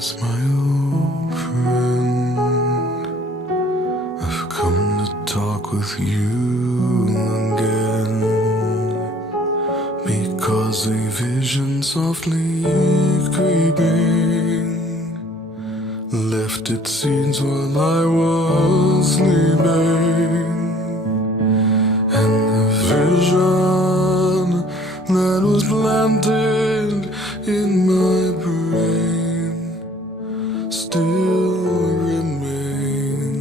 Yes, my old friend, I've come to talk with you again, because a vision softly creeping left its seeds while I was sleeping, and the vision that was planted in my brain still remains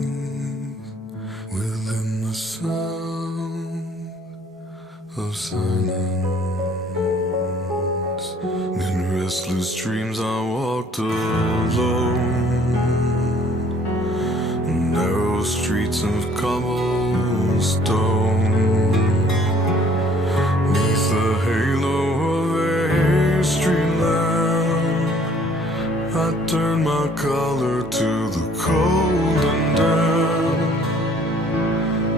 within the sound of silence. In restless dreams I walked alone, narrow streets of cobblestone, neath the halo of a street lamp. I turned my collar to the cold and damp,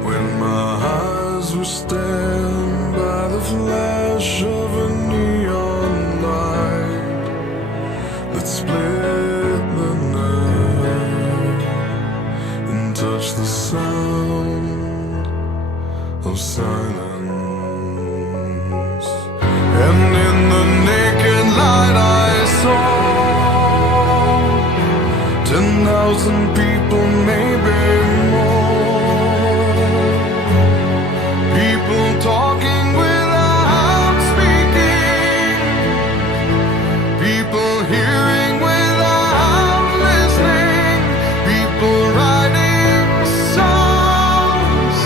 when my eyes were stabbed by the flash of a neon light that split the night and touched the sound of silence. And in the naked light I saw 10,000 people, maybe more, people talking without speaking, people hearing without listening, people writing songs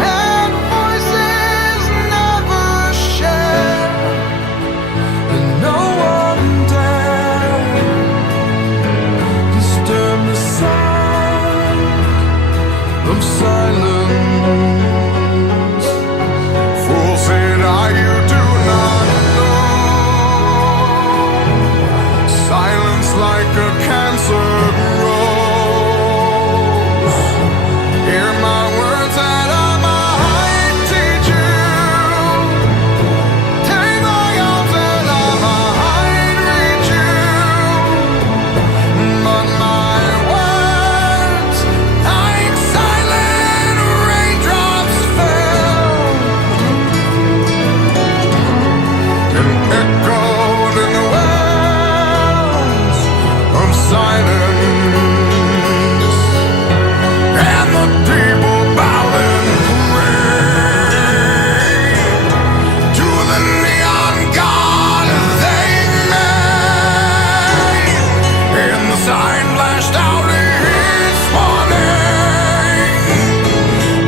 and voices never shared, and no one dared disturb the sound of silence. Fool, said I, you do not know. Silence like a cancer grows. Hear my words that I might teach you. Take my arms that I might reach you. But my words, like silent raindrops, fell and echoed in the wells of silence, and the people bowed and prayed to the neon god they made, and the sign flashed out its warning,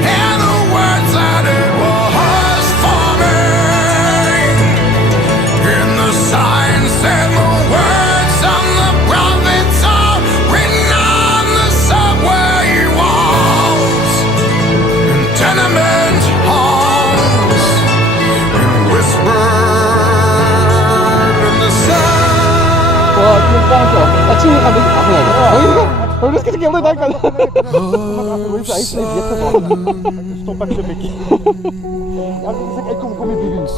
and the words that it was forming, and the sign said the words of the prophets are written on the subway walls and tenement halls, and whispered in the sound. 와, 이거 빵 좋아. 아, 친구 가면 아프네. Olha que aqui é uma cara. Aí você vê, Stop aqui, Becky. Olha isso aqui é como bibis.